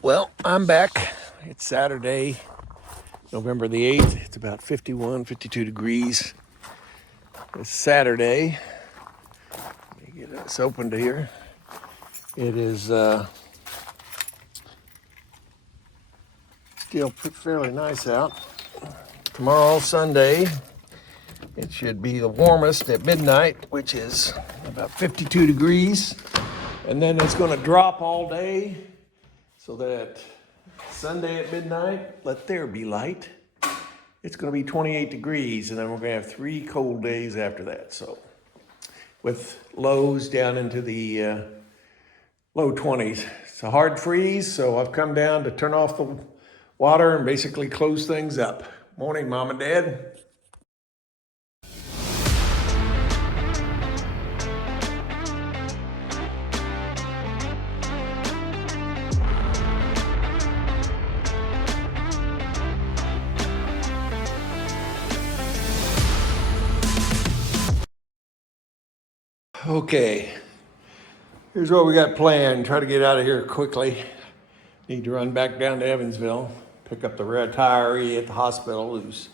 Well, I'm back. It's Saturday, November the 8th. It's about 51, 52 degrees. It's Saturday. Let me get this opened here. It is still fairly nice out. Tomorrow, Sunday, it should be the warmest at midnight, which is about 52 degrees. And then it's going to drop all day so that Sunday at midnight, let there be light. It's going to be 28 degrees, and then we're going to have 3 cold days after that. So, with lows down into the low 20s. It's a hard freeze, so I've come down to turn off the water and basically close things up. Morning, Mom and Dad. Okay, here's what we got planned. Try to get out of here quickly. Need to run back down to Evansville, pick up the retiree at the hospital who's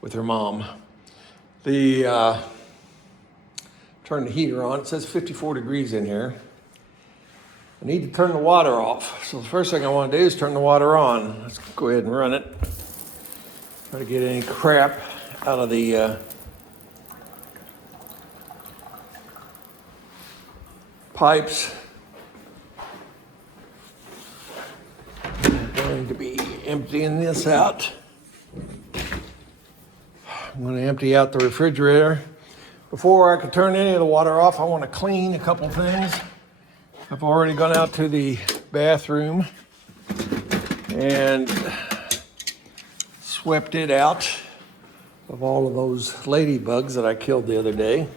with her mom. Turn the heater on. It says 54 degrees in here. I need to turn the water off. So the first thing I want to do is turn the water on. Let's go ahead and run it. Try to get any crap out of the pipes. I'm going to be emptying this out. I'm going to empty out the refrigerator. Before I can turn any of the water off, I want to clean a couple things. I've already gone out to the bathroom and swept it out of all of those ladybugs that I killed the other day.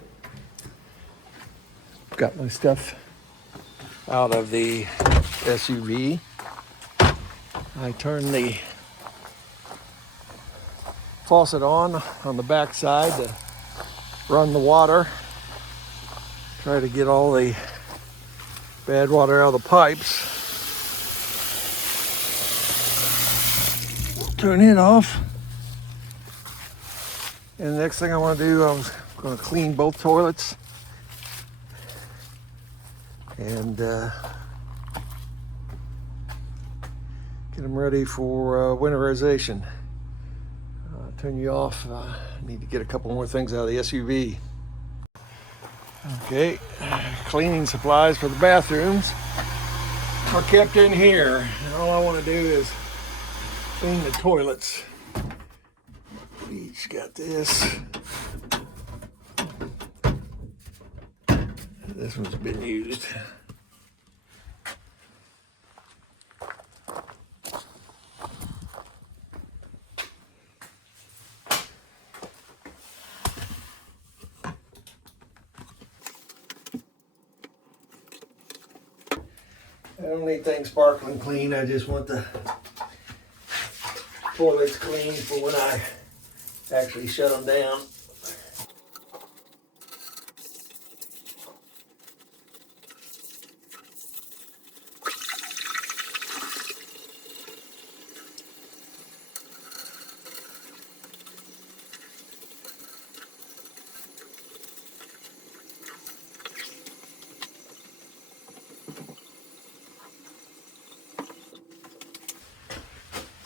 Got my stuff out of the SUV. I turned the faucet on the back side to run the water. Try to get all the bad water out of the pipes. Turn it off. And the next thing I want to do, I'm going to clean both toilets and get them ready for winterization. Turn you off. I need to get a couple more things out of the SUV. Okay, cleaning supplies for the bathrooms are kept in here. All I want to do is clean the toilets. Each got this. This one's been used. I don't need things sparkling clean. I just want the toilets clean for when I actually shut them down.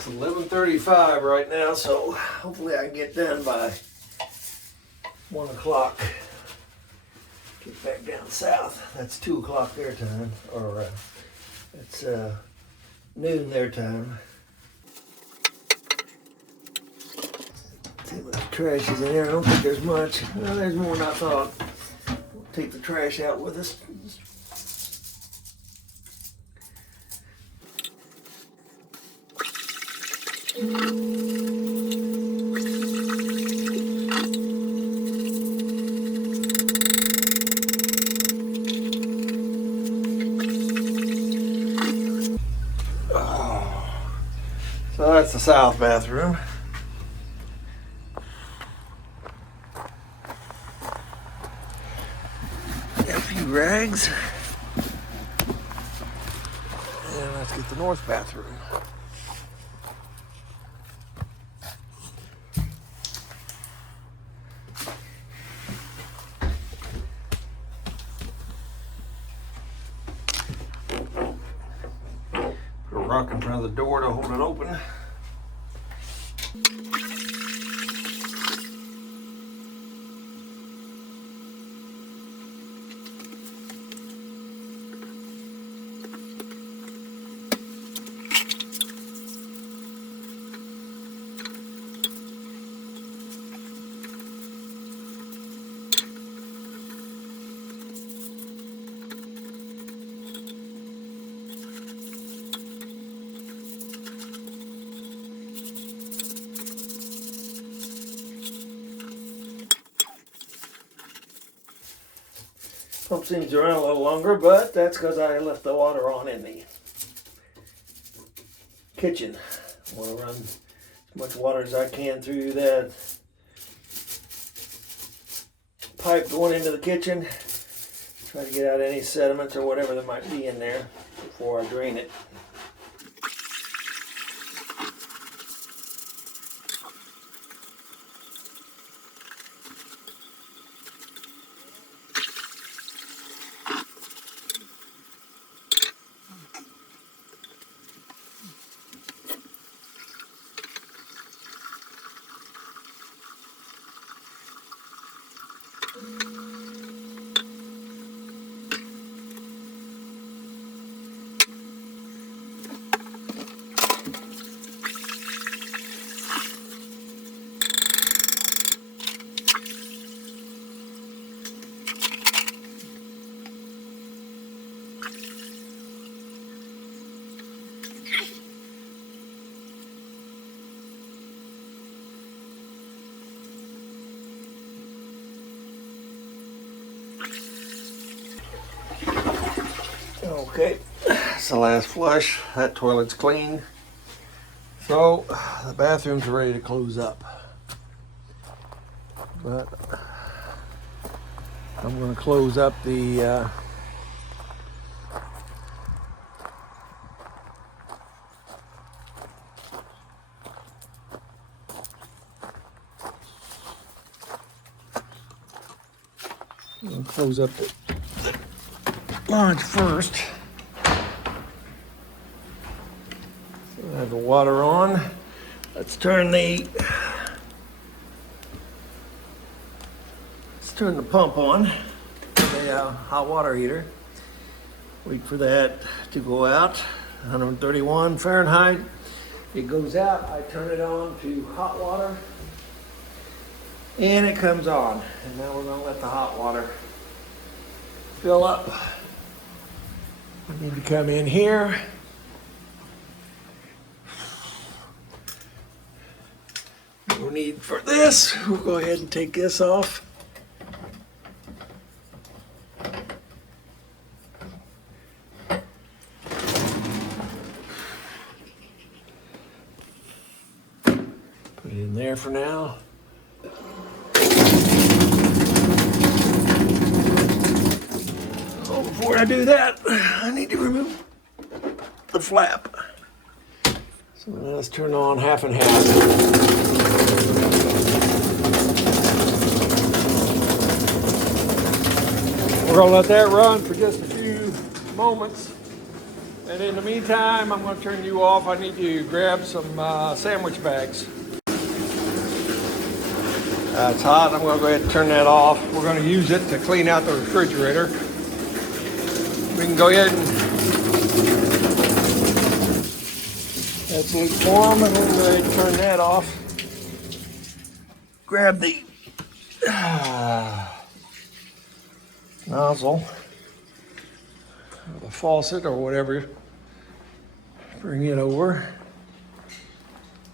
It's 11:35 right now, so hopefully I can get done by 1 o'clock. Get back down south. That's 2 o'clock their time, or it's noon their time. See what the trash is in there. I don't think there's much. Well, there's more than I thought. We'll take the trash out with us. So that's the south bathroom. Got a few rags. And let's get the north bathroom. Put a rock in front of the door to hold it open. Pump seems to run a little longer, but that's because I left the water on in the kitchen. I want to run as much water as I can through that pipe going into the kitchen. Try to get out any sediments or whatever that might be in there before I drain it. Okay, it's the last flush. That toilet's clean. So the bathroom's ready to close up. But I'm going to close up the launch first. So I have the water on. Let's turn the pump on, the hot water heater. Wait for that to go out. 131 Fahrenheit. It goes out. I turn it on to hot water, and it comes on. And now we're going to let the hot water fill up. I need to come in here. No need for this. We'll go ahead and take this off. Put it in there for now. Oh, before I do that, I need to remove the flap. So let's turn on half and half. We're gonna let that run for just a few moments. And in the meantime, I'm gonna turn you off. I need to grab some sandwich bags. It's hot. I'm gonna go ahead and turn that off. We're gonna use it to clean out the refrigerator. We can go ahead and that's lukewarm, and we'll go ahead and turn that off. Grab the nozzle, or the faucet, or whatever. Bring it over,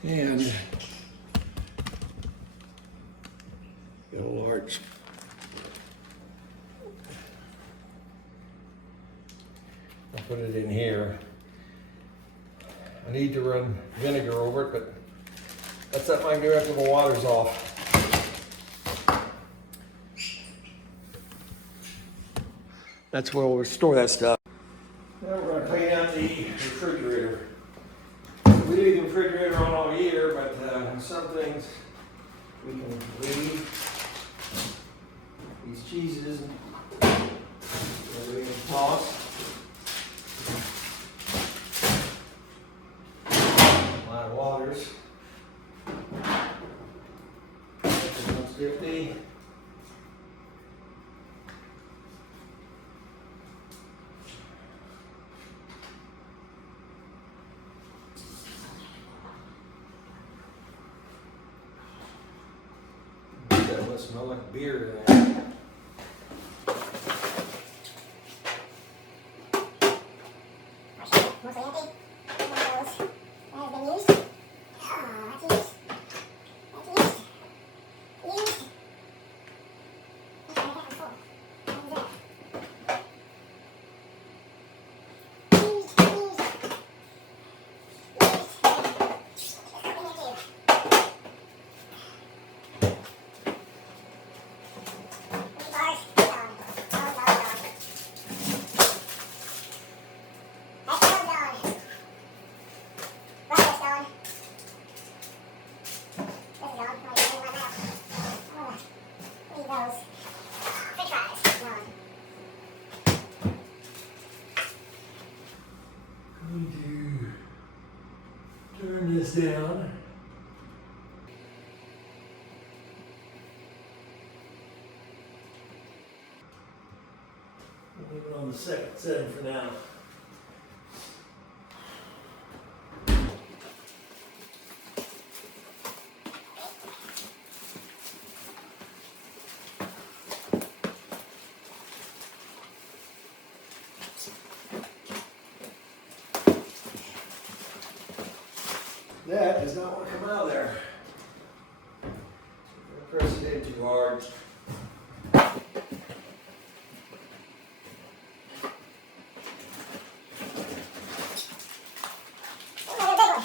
and get a large. I'll put it in here. I need to run vinegar over it, but that's something I can do after the water's off. That's where we'll store that stuff. Now we're going to clean out the refrigerator. We leave the refrigerator on all year, but some things we can leave. These cheeses we can toss. My waters. This one's 50. That must smell like beer in there. Mostly empty. One of those that has been used. Oh, that's used. That's used. Used. Okay, that one's full. That one's there. Used. Used. Used. Something to do. Bars. Gone. Gone, gone, gone. That one's gone. Buster's gone. This is gone. Oh, you didn't want that. Oh, leave those. French fries. Gone. Going to turn this down. We'll leave it on the second setting for now. That does not want to come out of there. I press it in too hard. Another big one.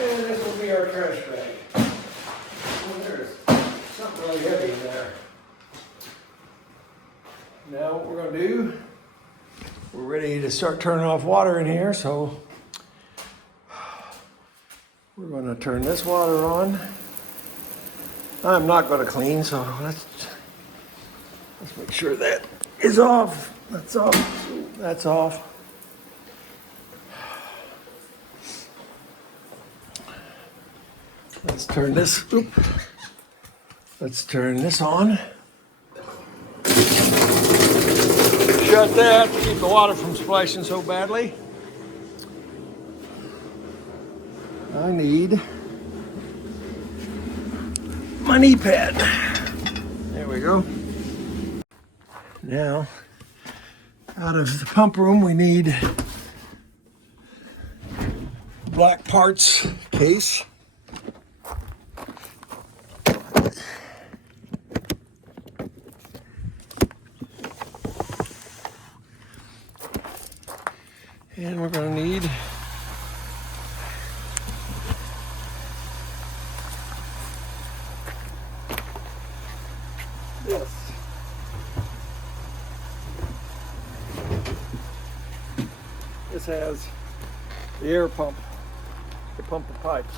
And this will be our trash bag. Oh, there's something really heavy in there. Now what we're going to do, we're ready to start turning off water in here, so we're going to turn this water on. I'm not going to clean, so let's make sure that is off. That's off. That's off. Let's turn this. Let's turn this on. Shut that to keep the water from splashing so badly. I need my knee pad. There we go. Now, out of the pump room, we need black parts case. And we're going to need this. This has the air pump to pump the pipes.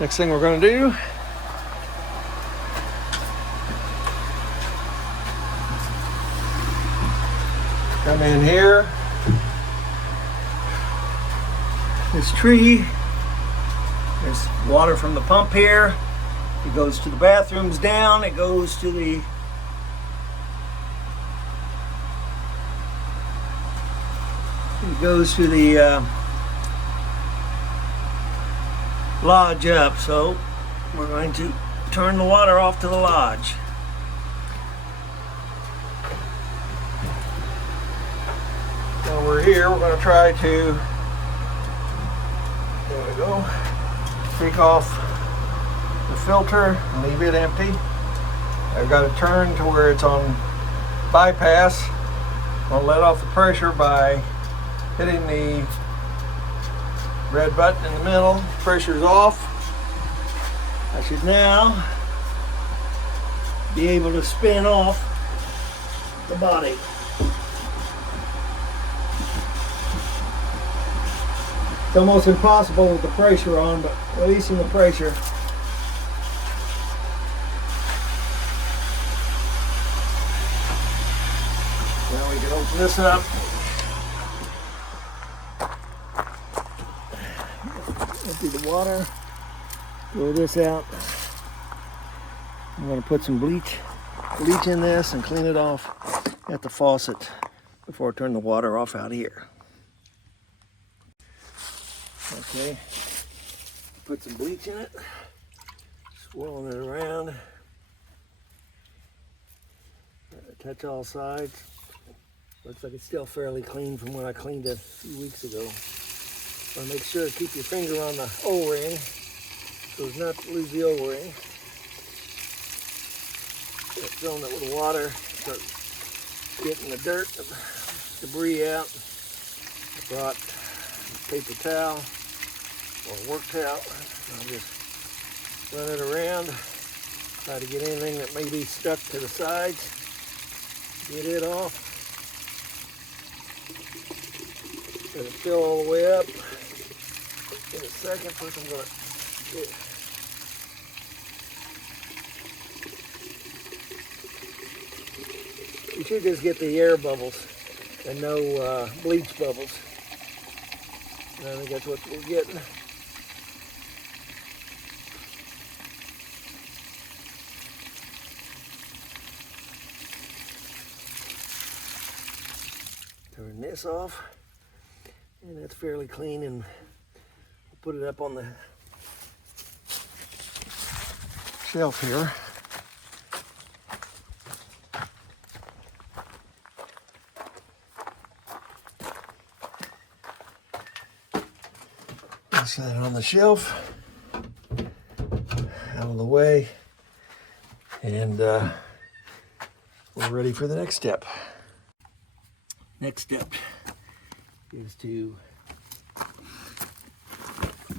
Next thing we're going to do, come in here. This tree, there's water from the pump here. It goes to the bathrooms down. It goes to the goes to the lodge up, so we're going to turn the water off to the lodge. While we're here, we're going to try to, there we go, take off the filter and leave it empty. I've got to turn to where it's on bypass. I'll let off the pressure by hitting the red button in the middle. Pressure's off. I should now be able to spin off the body. It's almost impossible with the pressure on, but releasing the pressure. Now we can open this up. Empty the water. Blow this out. I'm going to put some bleach in this and clean it off at the faucet before I turn the water off out here. Okay, put some bleach in it, swirling it around, touch all sides. Looks like it's still fairly clean from when I cleaned it a few weeks ago. So make sure to keep your finger on the O-ring so as not to lose the O-ring. Start filling it with water, start getting the dirt, the debris out. I brought a paper towel or work towel. I'll just run it around, try to get anything that may be stuck to the sides, get it off. Let it fill all the way up. In a second, first I'm going to you should just get the air bubbles and no bleach bubbles. And I think that's what we're getting. Turn this off, and that's fairly clean, and we'll put it up on the shelf here. Set it on the shelf, out of the way, and we're ready for the next step. Next step is to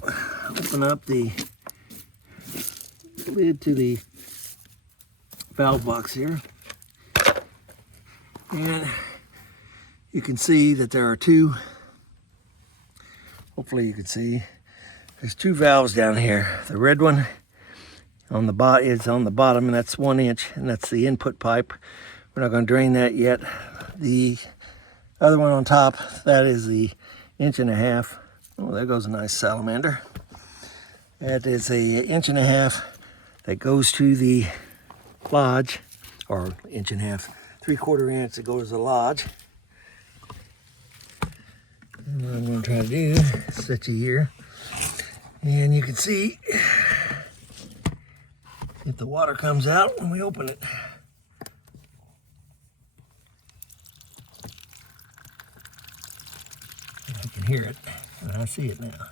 open up the lid to the valve box here, and you can see that there are two, hopefully you can see, there's two valves down here. The red one on the bottom is on the bottom, and that's 1 inch, and that's the input pipe. We're not going to drain that yet. The other one on top, that is the 1.5 inch. Oh, there goes a nice salamander. That is a 1.5 inch that goes to the lodge, or 1.5 inch, 3/4 inch that goes to the lodge. And what I'm going to try to do is set you here. And you can see if the water comes out when we open it. I can hear it, and I see it now.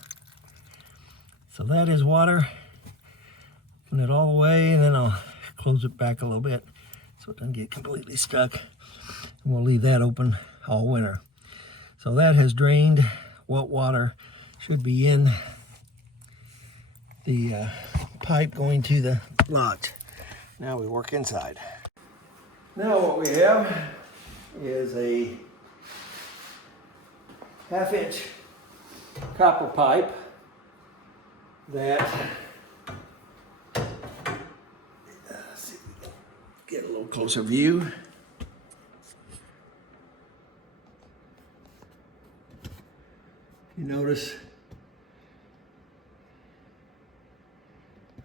So that is water. Open it all the way, and then I'll close it back a little bit so it doesn't get completely stuck. And we'll leave that open all winter. So that has drained. What water should be in the pipe going to the lodge. Now we work inside. Now what we have is a 1/2 inch copper pipe that, let's see if we can get a little closer view. You notice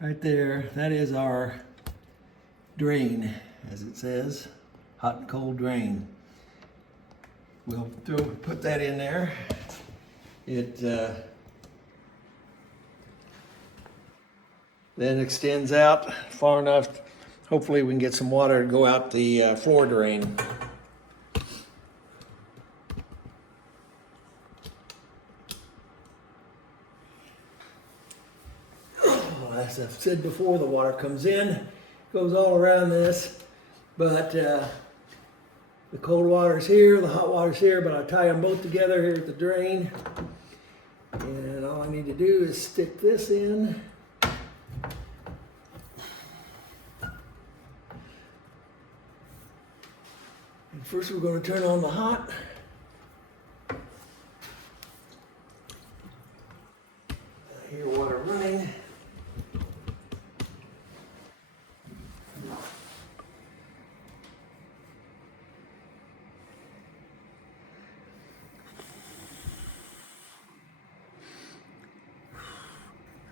right there, that is our drain, as it says, hot and cold drain. we'll put that in there. It then extends out far enough. Hopefully we can get some water to go out the floor drain. As I've said before, the water comes in, goes all around this, but the cold water's here, the hot water's here, but I tie them both together here at the drain. And all I need to do is stick this in. And first we're going to turn on the hot. I hear water running.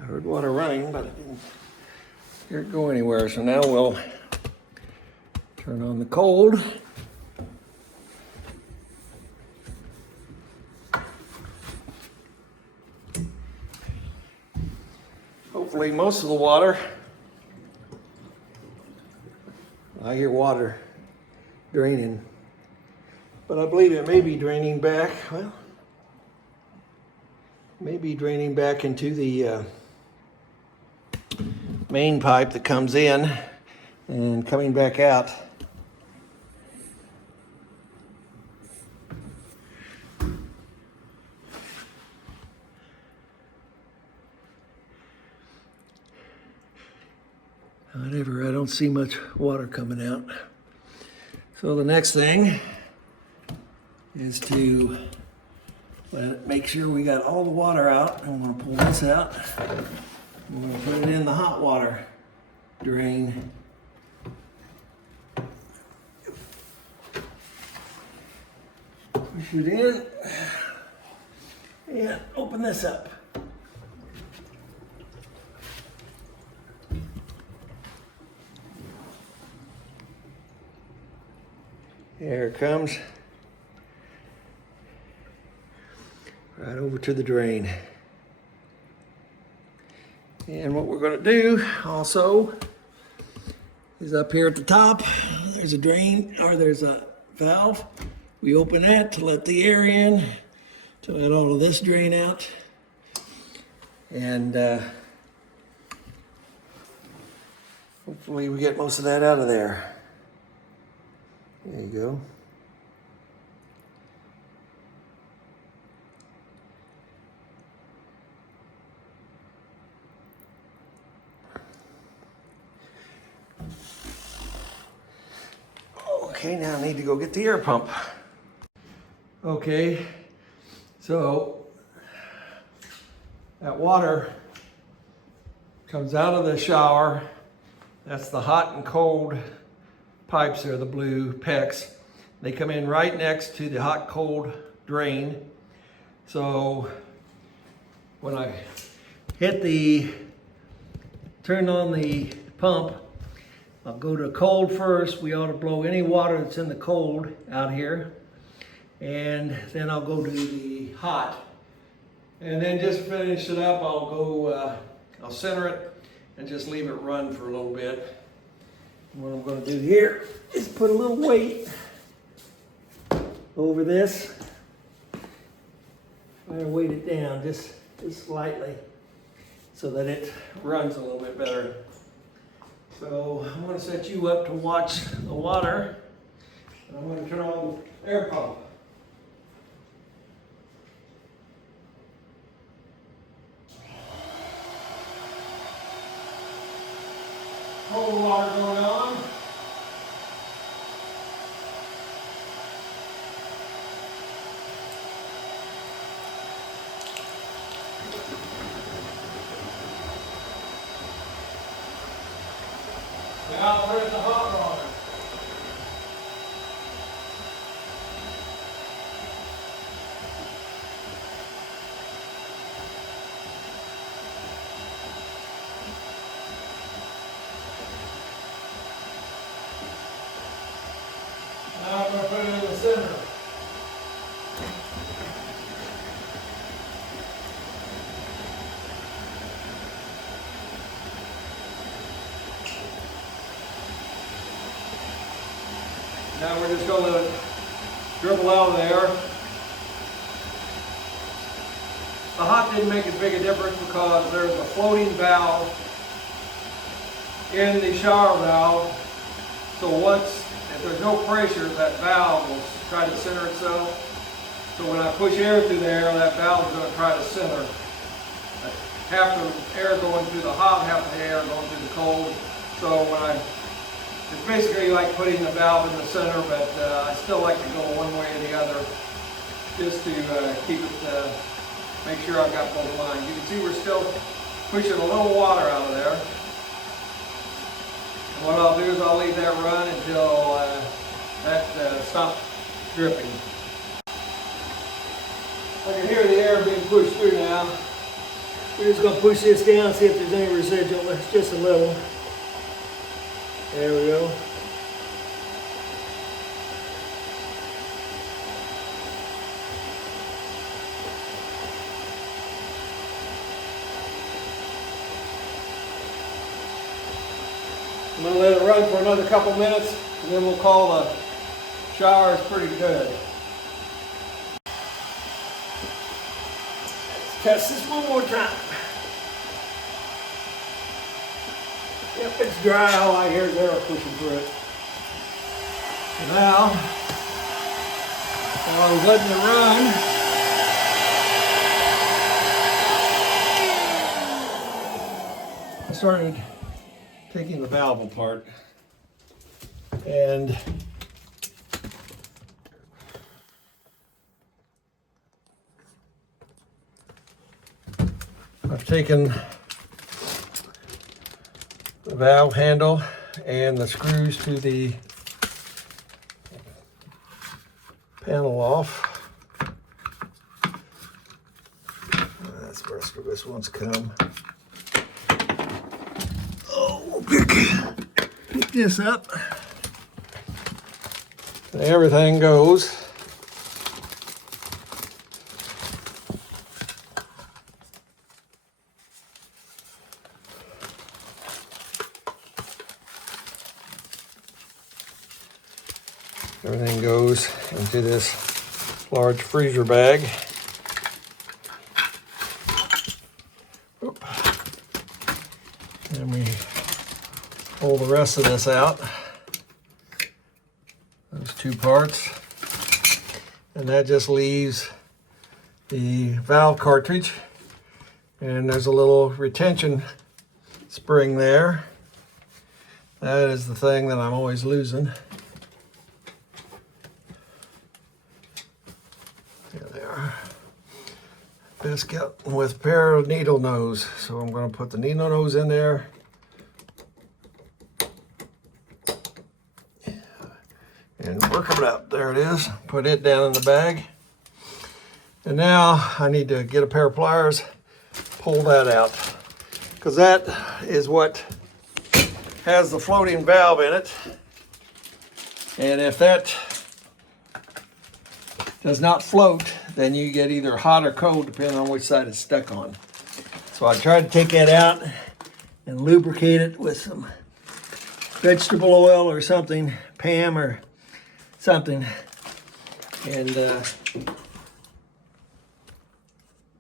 I heard water running, but I didn't hear it go anywhere. So now we'll turn on the cold. Hopefully most of the water, I hear water draining, but I believe it may be draining back, well, maybe draining back into the main pipe that comes in and coming back out. Whatever, I don't see much water coming out. So the next thing is to make sure we got all the water out. I'm going to pull this out. I'm going to put it in the hot water drain. Push it in and open this up. There it comes. Right over to the drain. And what we're going to do also is up here at the top, there's a drain, or there's a valve. We open that to let the air in, to let all of this drain out. And hopefully we get most of that out of there. There you go. Okay, now I need to go get the air pump. Okay, so that water comes out of the shower. That's the hot and cold pipes there, the blue PEX. They come in right next to the hot cold drain. So when I turn on the pump, I'll go to cold first. We ought to blow any water that's in the cold out here. And then I'll go to the hot. And then just finish it up, I'll center it and just leave it run for a little bit. What I'm going to do here is put a little weight over this. I'm going to weight it down just slightly so that it runs a little bit better. So I'm going to set you up to watch the water. And I'm going to turn on the air pump. Cold water going on. Now we're at the hot water. Now I'm going to put it in the center. Now we're just going to let it dribble out of there. The hot didn't make as big a difference because there's a floating valve in the shower valve. So if there's no pressure, that valve will try to center itself. So when I push air through there, that valve is going to try to center. Half the air going through the hot, half the air going through the cold. So it's basically like putting the valve in the center, but I still like to go one way or the other just to keep it, make sure I've got both lines. You can see we're still pushing a little water out of there. And what I'll do is I'll leave that run until that stops dripping. I can hear the air being pushed through now. We're just going to push this down and see if there's any residual. It's just a little. There we go. I'm going to let it run for another couple minutes, and then we'll call the showers pretty good. Let's test this one more time. Yep, it's dry. All I hear is air pushing through it. So now, while I was letting it run, I started taking the valve apart, and I've taken the valve handle and the screws to the panel off. That's where this one's come. Oh, pick this up. And everything goes. Everything goes into this large freezer bag. And we pull the rest of this out. Those two parts. And that just leaves the valve cartridge. And there's a little retention spring there. That is the thing that I'm always losing. Biscuit with pair of needle nose. So I'm going to put the needle nose in there. And work it up. There it is. Put it down in the bag. And now I need to get a pair of pliers, pull that out. Because that is what has the floating valve in it. And if that does not float, then you get either hot or cold depending on which side it's stuck on. So I tried to take that out and lubricate it with some vegetable oil or something, Pam or something, and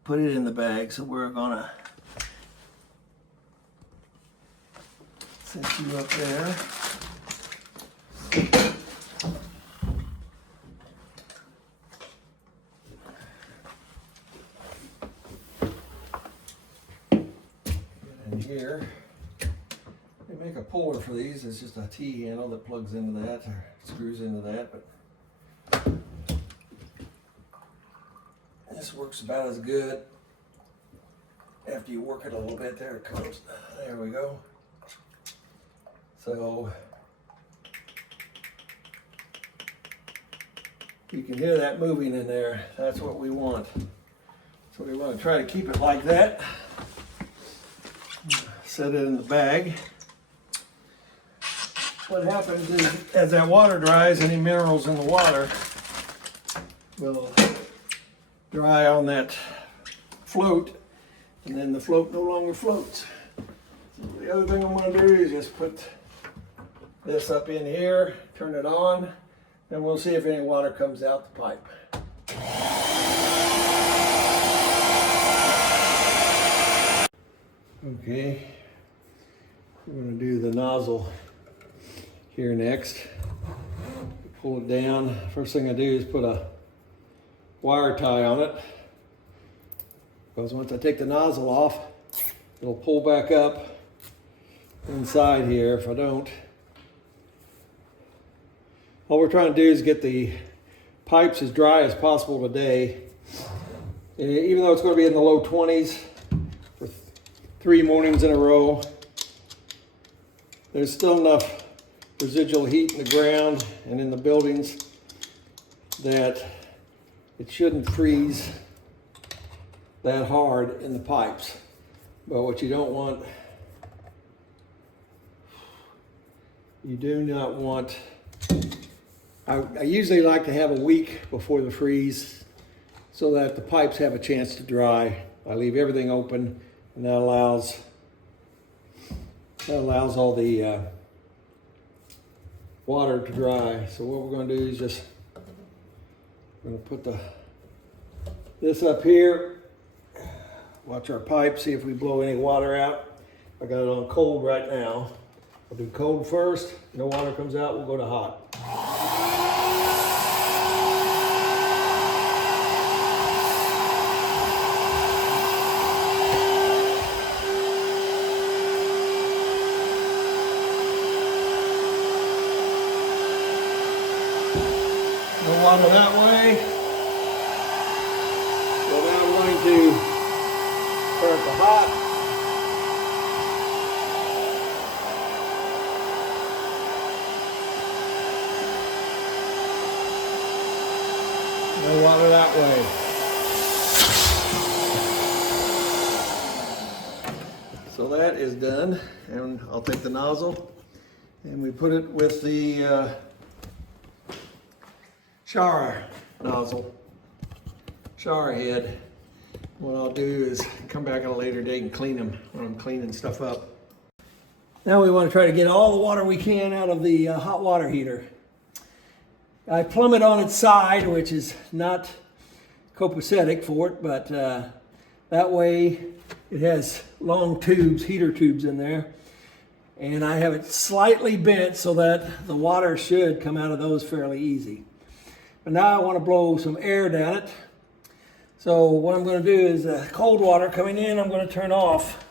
put it in the bag. So we're gonna set you up there. Here, they make a puller for these. It's just a T handle that plugs into that or screws into that, but this works about as good after you work it a little bit. There it comes. There we go. So you can hear that moving in there. That's what we want. So we want to try to keep it like that. Set it in the bag. What happens is, as that water dries, any minerals in the water will dry on that float, and then the float no longer floats. So the other thing I'm going to do is just put this up in here, turn it on, and we'll see if any water comes out the pipe. Okay, we're going to do the nozzle here next. Pull it down. First thing I do is put a wire tie on it, because once I take the nozzle off, it'll pull back up inside here if I don't. All we're trying to do is get the pipes as dry as possible today. Even though it's going to be in the low 20s for 3 mornings in a row, there's still enough residual heat in the ground and in the buildings that it shouldn't freeze that hard in the pipes. But what you don't want, you do not want, I usually like to have a week before the freeze so that the pipes have a chance to dry. I leave everything open, and that allows all the water to dry. So what we're going to do is just, we're going to put this up here, watch our pipe, see if we blow any water out. I got it on cold right now. I'll do cold first, no water comes out, we'll go to hot. No water that way. So now I'm going to turn it to hot. No water that way. So that is done, and I'll take the nozzle and we put it with the shower nozzle, shower head. What I'll do is come back at a later date and clean them when I'm cleaning stuff up. Now we want to try to get all the water we can out of the hot water heater. I plumb it on its side, which is not copacetic for it, but that way it has long tubes, heater tubes in there. And I have it slightly bent so that the water should come out of those fairly easy. But now I want to blow some air down it. So what I'm going to do is cold water coming in, I'm going to turn off.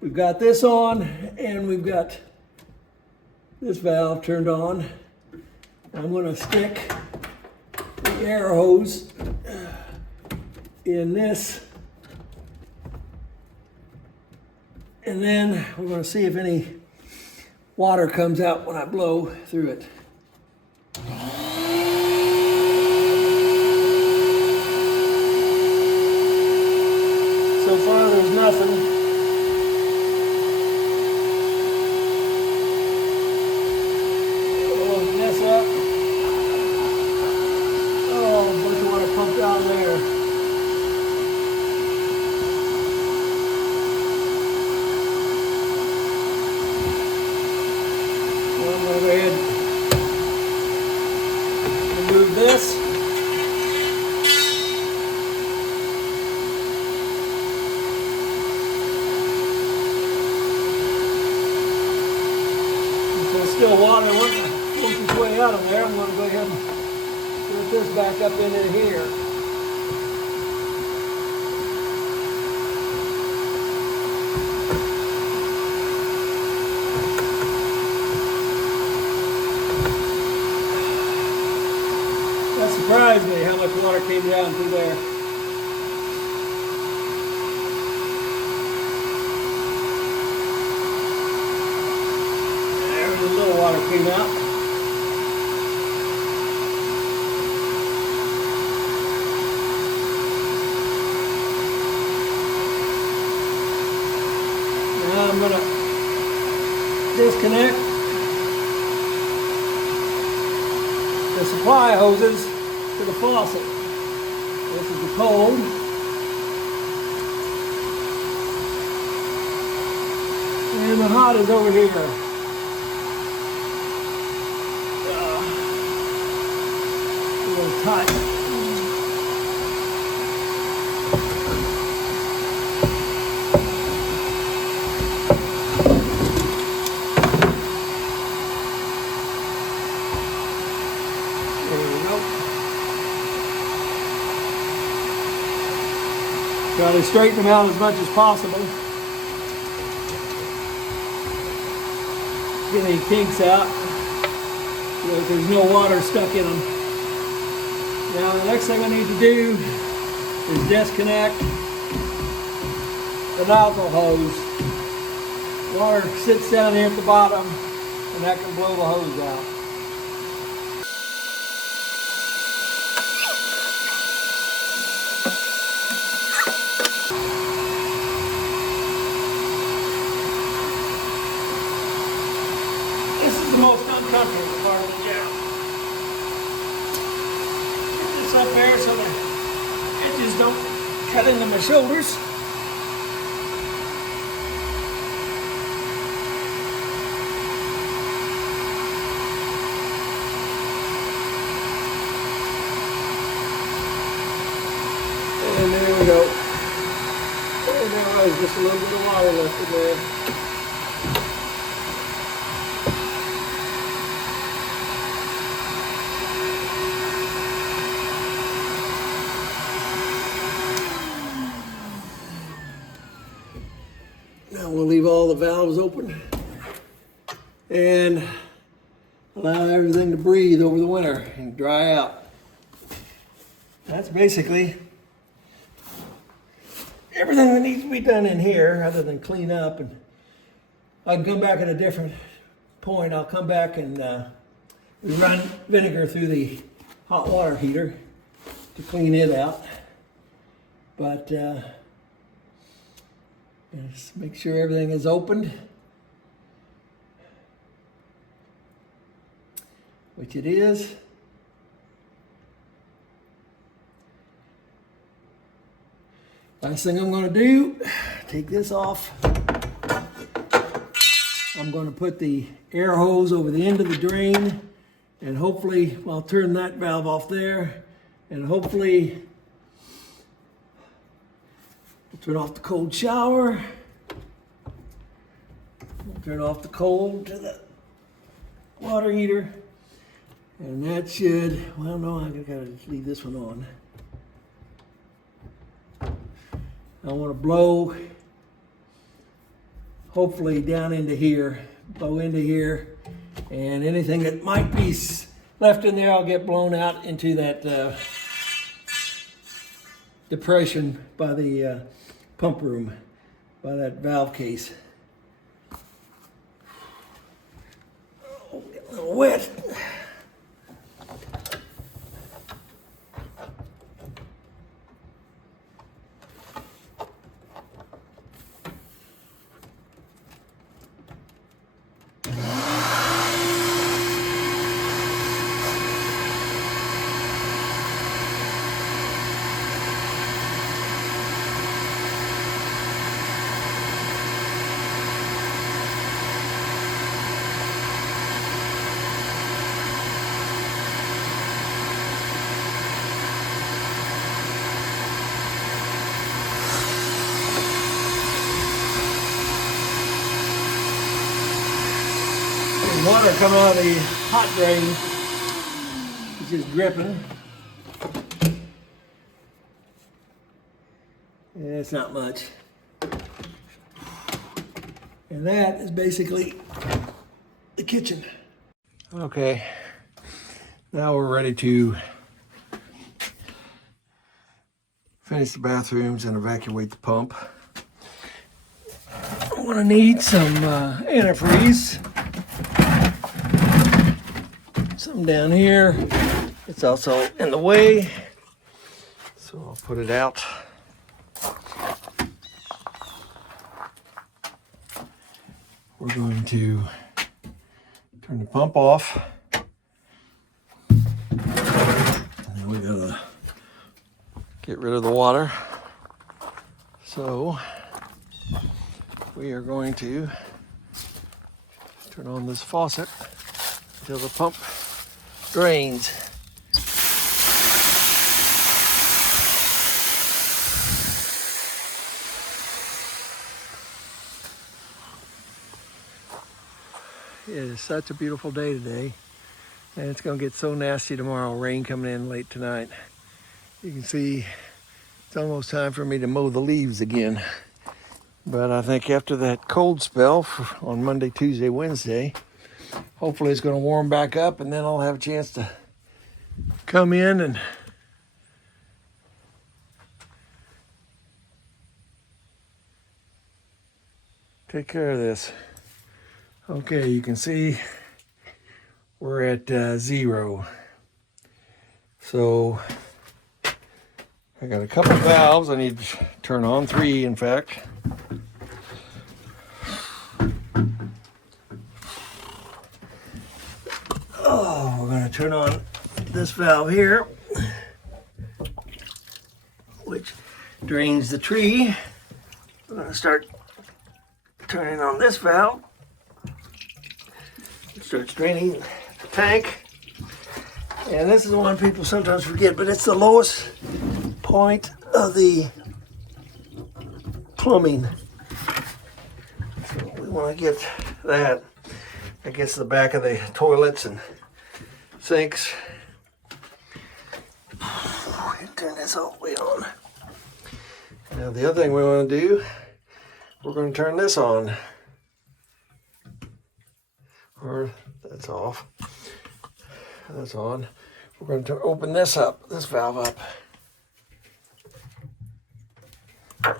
We've got this on, and we've got this valve turned on. I'm going to stick the air hose in this, and then we're going to see if any water comes out when I blow through it. So far there's nothing. Down there. Well, I'm going to go ahead and move this. If there's still water working its way out of there, I'm going to go ahead and put this back up into here. Surprised me how much water came down through there. There's a little water came out. Now I'm going to disconnect the supply hoses to the faucet. This is the cold. And the hot is over here. tight. There we go. Try to straighten them out as much as possible. Get any kinks out so that there's no water stuck in them. Now the next thing I need to do is disconnect the nozzle hose. Water sits down here at the bottom and that can blow the hose out. This is the most uncomfortable part of the job. Get this up there so the edges don't cut into my shoulders. And there we go. And there was just a little bit of water left in there. Now we'll leave all the valves open and allow everything to breathe over the winter and dry out. That's basically everything that needs to be done in here other than clean up. And I can come back at a different point. I'll come back and run vinegar through the hot water heater to clean it out. But just make sure everything is opened, which it is. Last thing I'm going to do, take this off. I'm going to put the air hose over the end of the drain, and hopefully I'll turn that valve off there, and hopefully I'll turn off the cold shower. I'll turn off the cold to the water heater, and that should, well, no, I gotta leave this one on. I want to blow, hopefully down into here, blow into here, and anything that might be left in there, I'll get blown out into that depression by the pump room, by that valve case. Oh, get a little wet. Water coming out of the hot drain, which is dripping. Yeah, it's not much. And that is basically the kitchen. Okay, now we're ready to finish the bathrooms and evacuate the pump. I'm gonna need some antifreeze. Some down here. It's also in the way, so I'll put it out. We're going to turn the pump off. And then we gotta get rid of the water. So we are going to turn on this faucet until the pump drains. It is such a beautiful day today. And it's going to get so nasty tomorrow. Rain coming in late tonight. You can see it's almost time for me to mow the leaves again. But I think after that cold spell on Monday, Tuesday, Wednesday, hopefully it's going to warm back up, and then I'll have a chance to come in and take care of this. Okay, you can see we're at 0. So I got a couple valves I need to turn on, 3 in fact. Oh, we're going to turn on this valve here, which drains the tree. We're going to start turning on this valve. It starts draining the tank. And this is the one people sometimes forget, but it's the lowest point of the plumbing. So we want to get that. That gets to the back of the toilets and sinks. Turn this all the way on. Now the other thing we want to do, we're going to turn this on. Or that's off. That's on. We're going to open this up, this valve up. So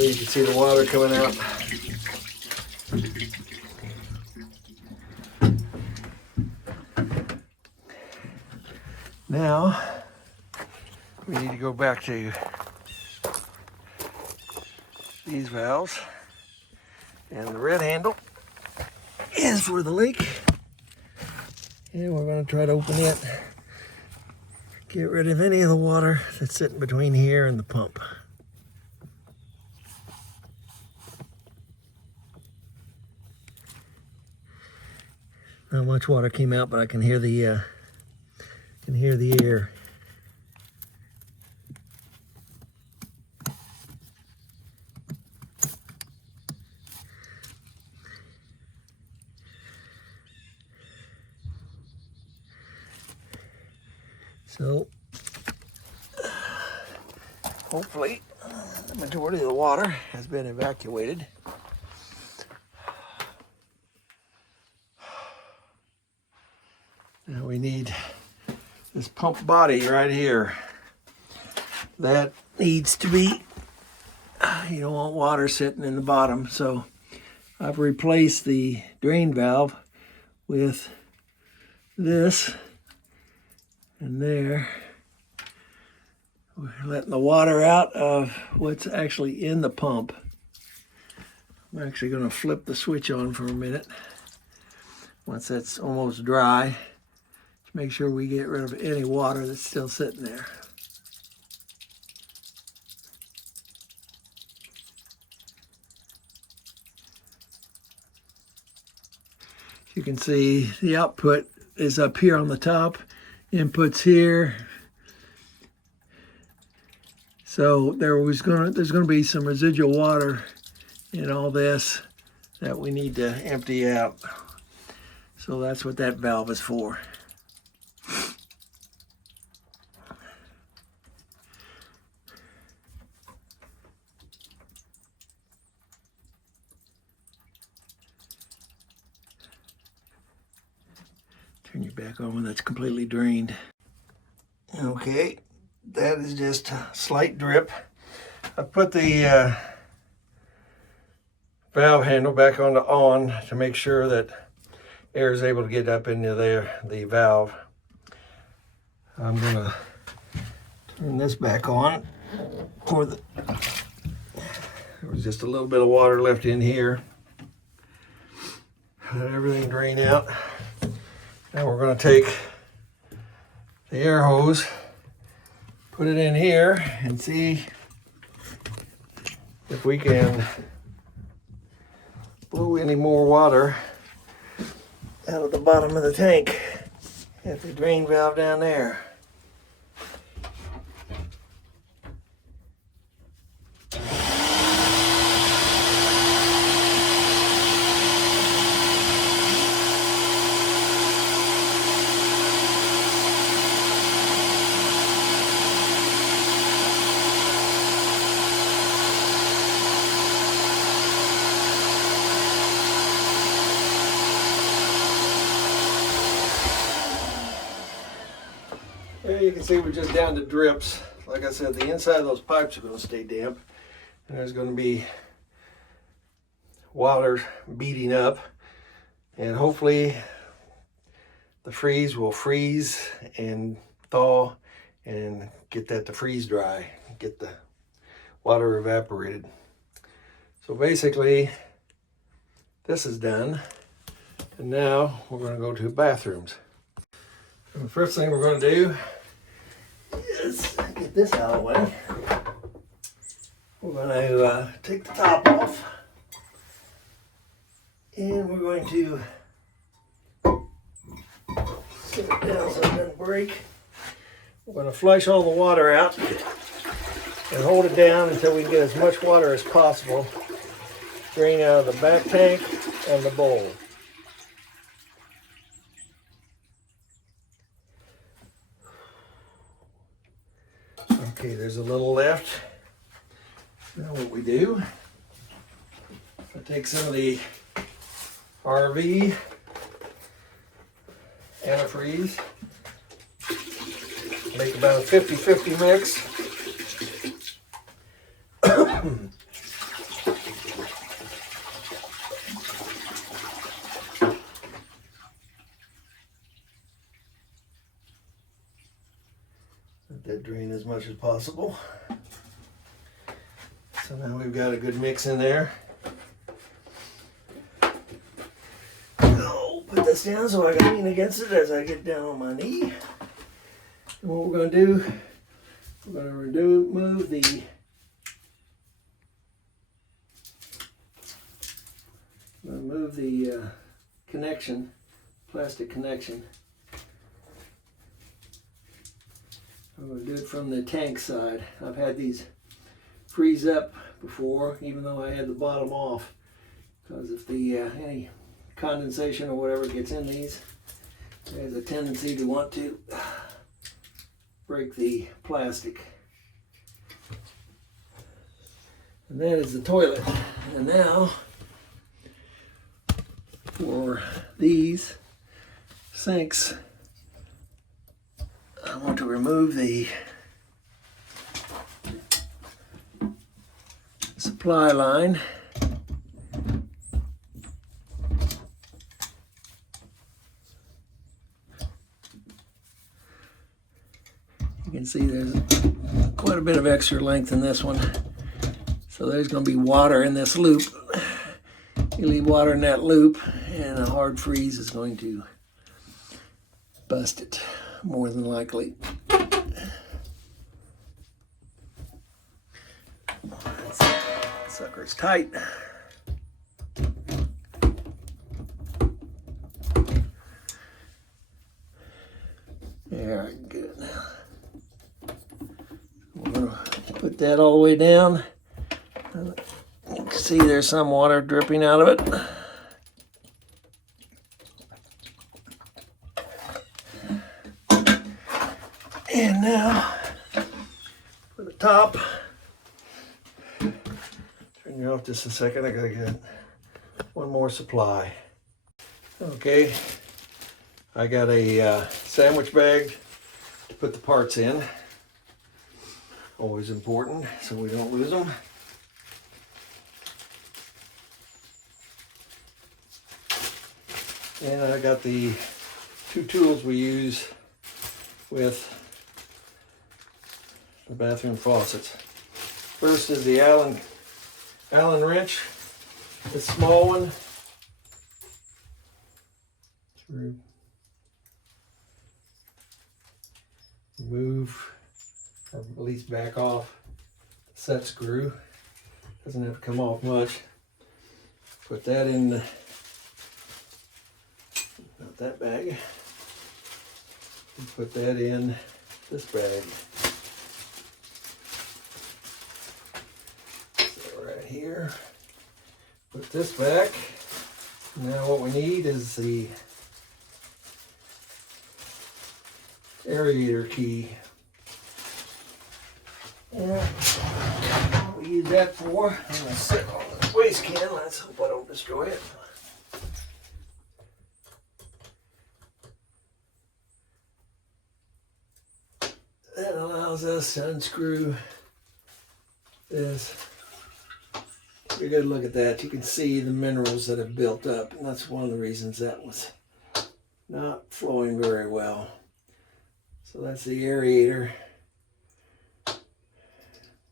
you can see the water coming out. Now, we need to go back to these valves. And the red handle is for the leak. And we're going to try to open it. Get rid of any of the water that's sitting between here and the pump. Not much water came out, but I can hear the air. So hopefully the majority of the water has been evacuated. Now we need this pump body right here. That needs to be, you don't want water sitting in the bottom, so I've replaced the drain valve with this. And there, we're letting the water out of what's actually in the pump. I'm actually going to flip the switch on for a minute. Once that's almost dry, to make sure we get rid of any water that's still sitting there. You can see the output is up here on the top. Inputs here. So there's going to be some residual water in all this that we need to empty out. So that's what that valve is for. Turn you back on when that's completely drained. Okay, that is just a slight drip. I put the valve handle back on to make sure that air is able to get up into there, the valve. I'm gonna turn this back on for the, there was just a little bit of water left in here. Let everything drain out. Now we're going to take the air hose, put it in here, and see if we can blow any more water out of the bottom of the tank at the drain valve down there. you can see we're just down to drips. Like I said, the inside of those pipes are going to stay damp, and there's going to be water beating up, and hopefully the freeze will freeze and thaw and get that to freeze dry, get the water evaporated. So basically this is done, and now we're going to go to bathrooms. And the first thing we're going to do is get this out of the way. We're going to take the top off, and we're going to set it down so it doesn't break. We're going to flush all the water out and hold it down until we can get as much water as possible drain out of the back tank and the bowl. Okay, there's a little left. Now what we do, I take some of the RV antifreeze, make about a 50-50 mix. Let that drain as much as possible. So now we've got a good mix in there. I'll put this down so I can lean against it as I get down on my knee. And what we're going to do, we're going to remove the connection, plastic connection. I'm going to do it from the tank side. I've had these freeze up before, even though I had the bottom off, because if the any condensation or whatever gets in these, there's a tendency to want to break the plastic. And that is the toilet. And now for these sinks, I want to remove the supply line. You can see there's quite a bit of extra length in this one. So there's going to be water in this loop. You leave water in that loop, and a hard freeze is going to bust it, more than likely. Sucker's tight. There, good now. We're going to put that all the way down. You can see there's some water dripping out of it. And now for the top. Turn you off just a second. I gotta get one more supply. Okay, I got a sandwich bag to put the parts in. Always important so we don't lose them. And I got the two tools we use with the bathroom faucets. First is the Allen wrench, this small one. Remove, or at least back off, the set screw. Doesn't have to come off much. Put that in the, not that bag. And put that in this bag. So right here, put this back. Now what we need is the aerator key. And what we use that for, I'm going to sit on the waste can. Let's hope I don't destroy it. allows us to unscrew this. Pretty good look at that. You can see the minerals that have built up, and that's one of the reasons that was not flowing very well. So that's the aerator.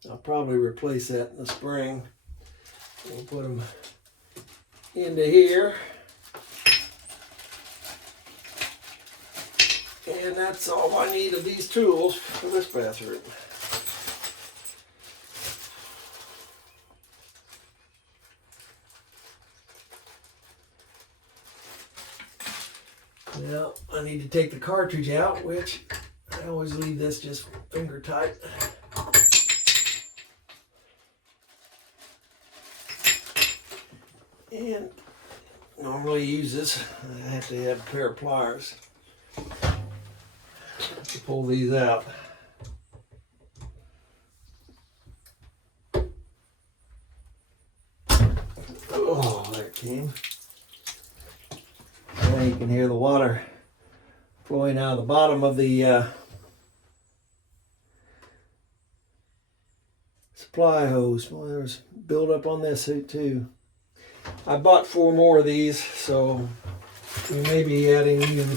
I'll probably replace that in the spring. We'll put them into here. And that's all I need of these tools for this bathroom. Now I need to take the cartridge out, which I always leave this just finger tight. And normally use this, I have to have a pair of pliers to pull these out. Oh, that came. Now you can hear the water flowing out of the bottom of the supply hose. Well, there's buildup on this too. I bought 4 more of these, so we may be adding even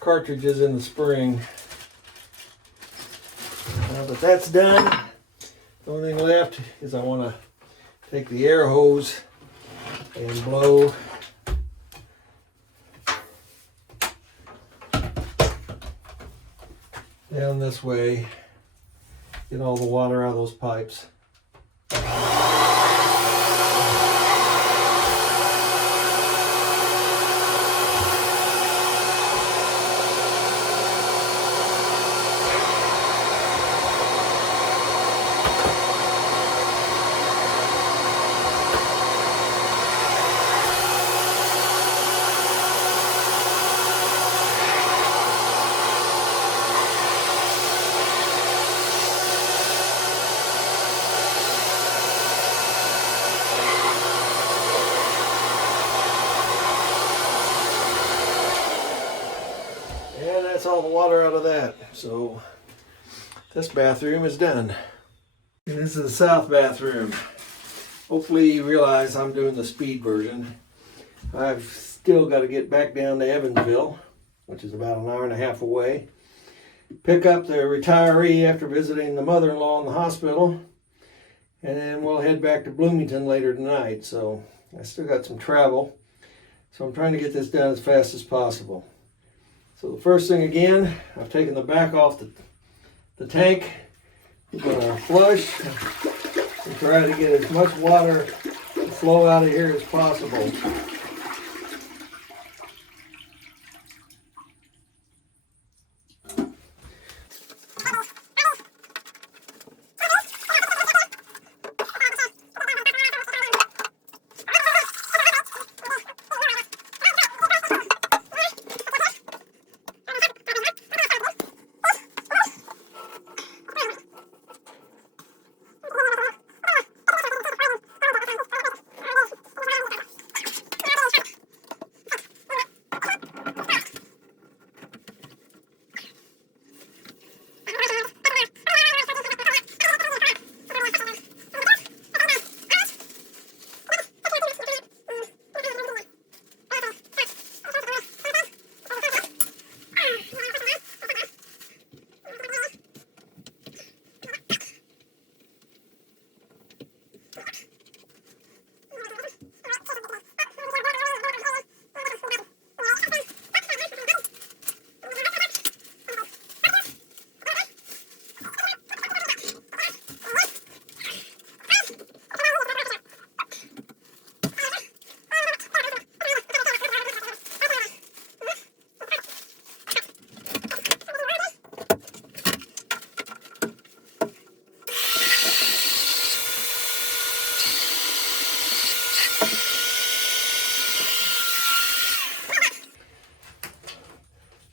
cartridges in the spring. But that's done. The only thing left is I want to take the air hose and blow down this way, get all the water out of those pipes. And that's all the water out of that. So this bathroom is done. And this is the south bathroom. Hopefully you realize I'm doing the speed version. I've still got to get back down to Evansville, which is about an hour and a half away. Pick up the retiree after visiting the mother-in-law in the hospital. And then we'll head back to Bloomington later tonight. So I still got some travel. So I'm trying to get this done as fast as possible. So the first thing again, I've taken the back off the tank. I'm going to flush and try to get as much water to flow out of here as possible.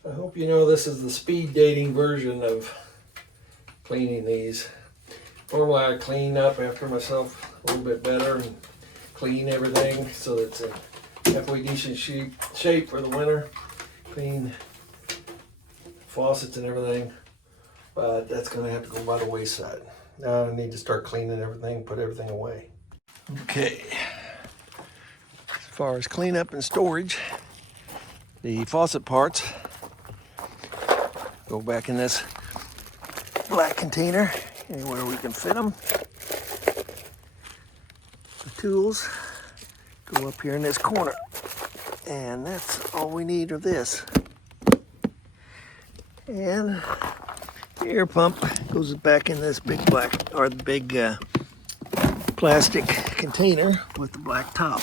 I hope you know this is the speed dating version of cleaning these. Normally I clean up after myself a little bit better and clean everything so that it's halfway decent shape for the winter. Clean faucets and everything, but that's gonna have to go by the wayside. Now I need to start cleaning everything, put everything away. Okay, as far as cleanup and storage, the faucet parts go back in this black container, anywhere we can fit them. The tools go up here in this corner, and that's all we need of this. And the air pump goes back in this big black, or the big plastic container with the black top.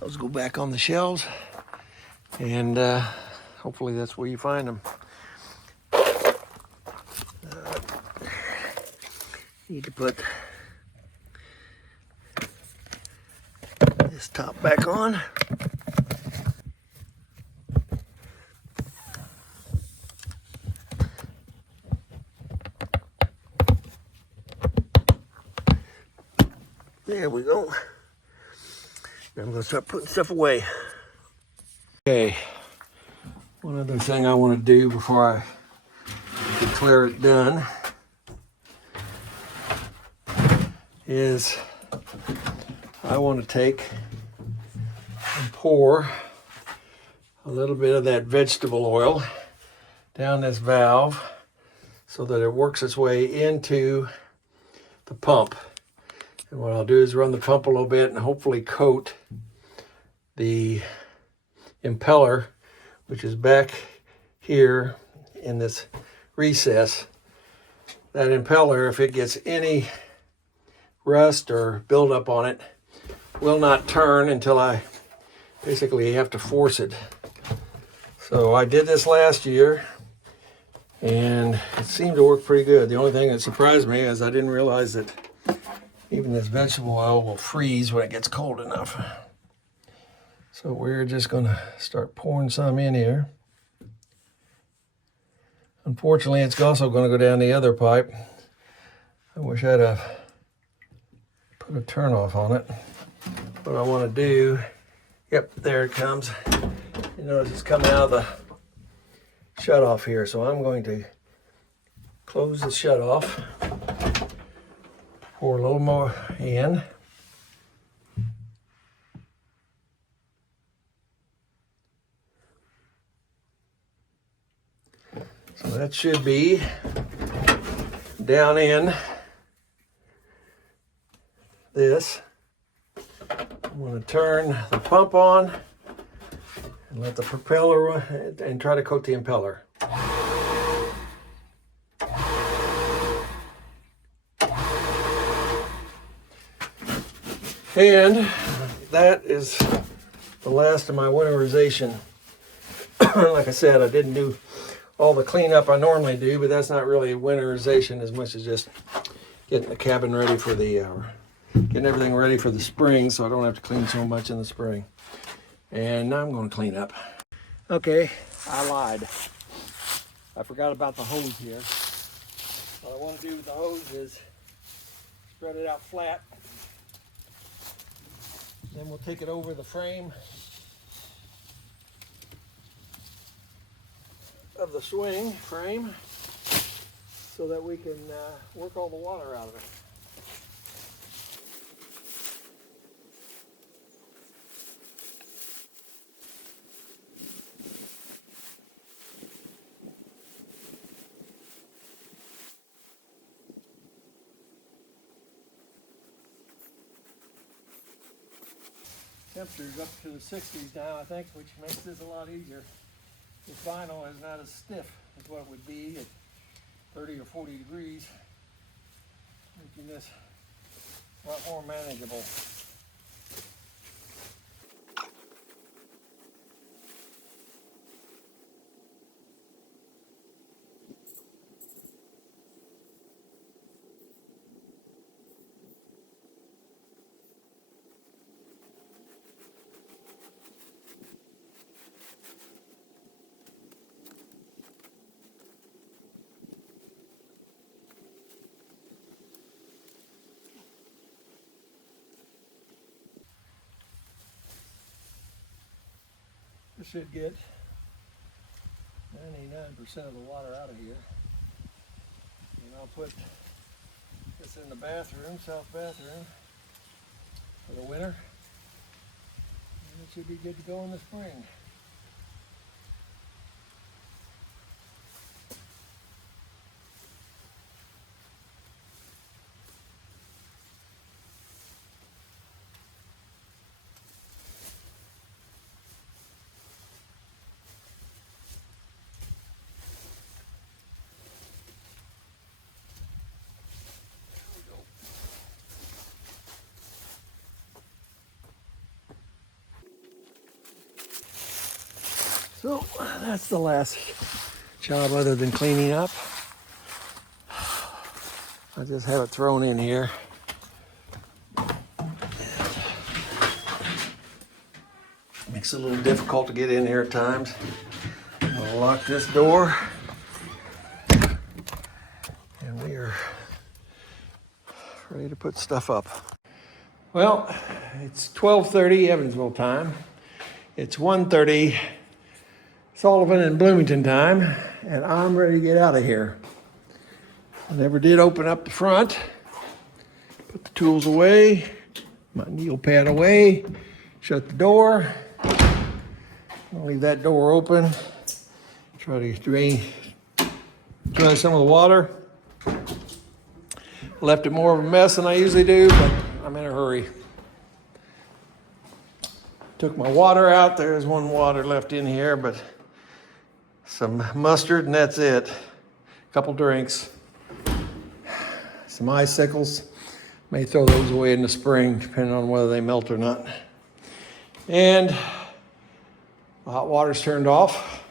Those go back on the shelves, and hopefully that's where you find them. Need to put this top back on. There we go. I'm gonna start putting stuff away. Okay, one other thing I want to do before I declare it done is I want to take and pour a little bit of that vegetable oil down this valve so that it works its way into the pump. And what I'll do is run the pump a little bit and hopefully coat the impeller, which is back here in this recess. That impeller, if it gets any rust or buildup on it, will not turn until I basically have to force it. So I did this last year and it seemed to work pretty good. The only thing that surprised me is I didn't realize that even this vegetable oil will freeze when it gets cold enough. So we're just gonna start pouring some in here. Unfortunately, it's also gonna go down the other pipe. I wish I'd have put a turn off on it. What I want to do, yep, there it comes. You notice it's coming out of the shut off here. So I'm going to close the shut off, pour a little more in. So that should be down in this. I'm going to turn the pump on and let the propeller run and try to coat the impeller. And that is the last of my winterization. Like I said, I didn't do all the cleanup I normally do, but that's not really winterization as much as just getting the cabin ready for the getting everything ready for the spring, so I don't have to clean so much in the spring. And now I'm going to clean up. Okay, I lied. I forgot about the hose here. What I want to do with the hose is spread it out flat. Then we'll take it over the frame of the swing frame so that we can work all the water out of it. Temperature's up to the 60s now, I think, which makes this a lot easier. This vinyl is not as stiff as what it would be at 30 or 40 degrees, making this a lot more manageable. This should get 99% of the water out of here. And I'll put this in the bathroom, south bathroom, for the winter. And it should be good to go in the spring. So that's the last job other than cleaning up. I just have it thrown in here. Makes it a little difficult to get in here at times. I'll lock this door. And we are ready to put stuff up. Well, it's 12:30 Evansville time. It's 1:30 Sullivan and Bloomington time, and I'm ready to get out of here. I never did open up the front. Put the tools away, my needle pad away, shut the door. I'll leave that door open. Try to dry some of the water. Left it more of a mess than I usually do, but I'm in a hurry. Took my water out. There's one water left in here, but some mustard, and that's it. A couple drinks. Some icicles. May throw those away in the spring, depending on whether they melt or not. And the hot water's turned off.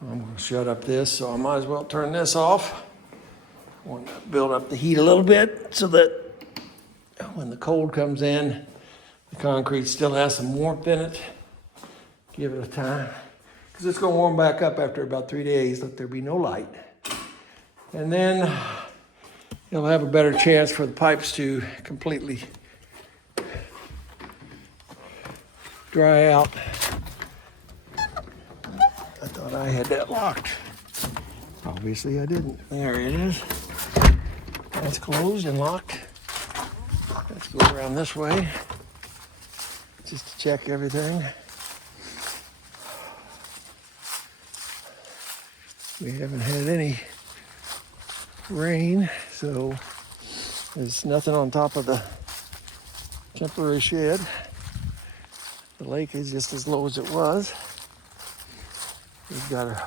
I'm going to shut up this, so I might as well turn this off. I want to build up the heat a little bit so that when the cold comes in, the concrete still has some warmth in it. Give it a time, because it's going to warm back up after about 3 days. Let there be no light. And then you'll have a better chance for the pipes to completely dry out. I thought I had that locked. Obviously I didn't. There it is. That's closed and locked. Let's go around this way just to check everything. We haven't had any rain, so there's nothing on top of the temporary shed. The lake is just as low as it was. We've got a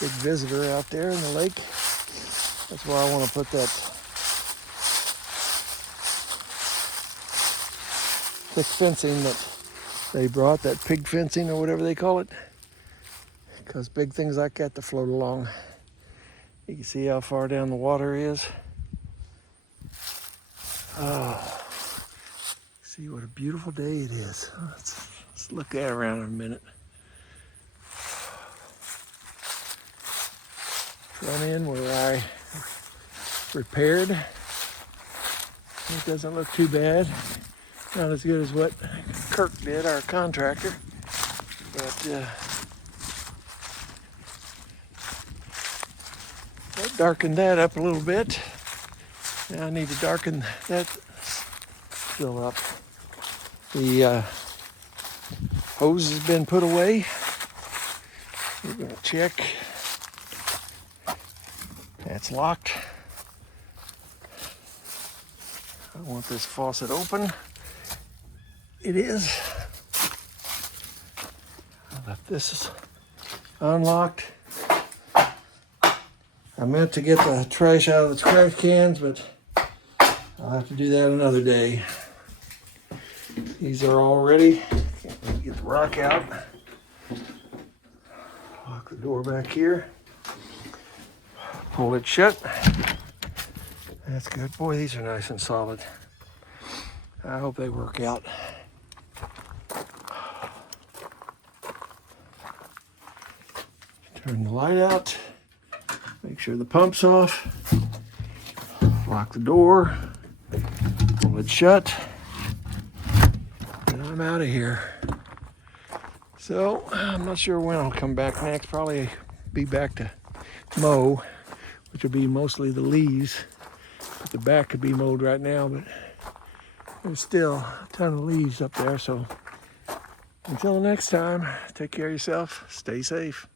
big visitor out there in the lake. That's why I want to put that thick fencing that they brought, that pig fencing or whatever they call it. Because big things like that to float along. You can see how far down the water is. Oh, see what a beautiful day it is. Let's look at it around in a minute. Front end where I repaired. It doesn't look too bad. Not as good as what Kirk did, our contractor. But that darkened that up a little bit. Now I need to darken that still up. The hose has been put away. We're going to check. That's locked. I want this faucet open. It is. I left this unlocked. I meant to get the trash out of the trash cans, but I'll have to do that another day. These are all ready. Can't wait to get the rock out. Lock the door back here. Pull it shut. That's good. Boy, these are nice and solid. I hope they work out. Turn the light out. Make sure the pump's off. Lock the door. Pull it shut. I'm out of here. So I'm not sure when I'll come back next. Probably be back to mow, which will be mostly the leaves. But the back could be mowed right now, but there's still a ton of leaves up there. So until next time, take care of yourself. Stay safe.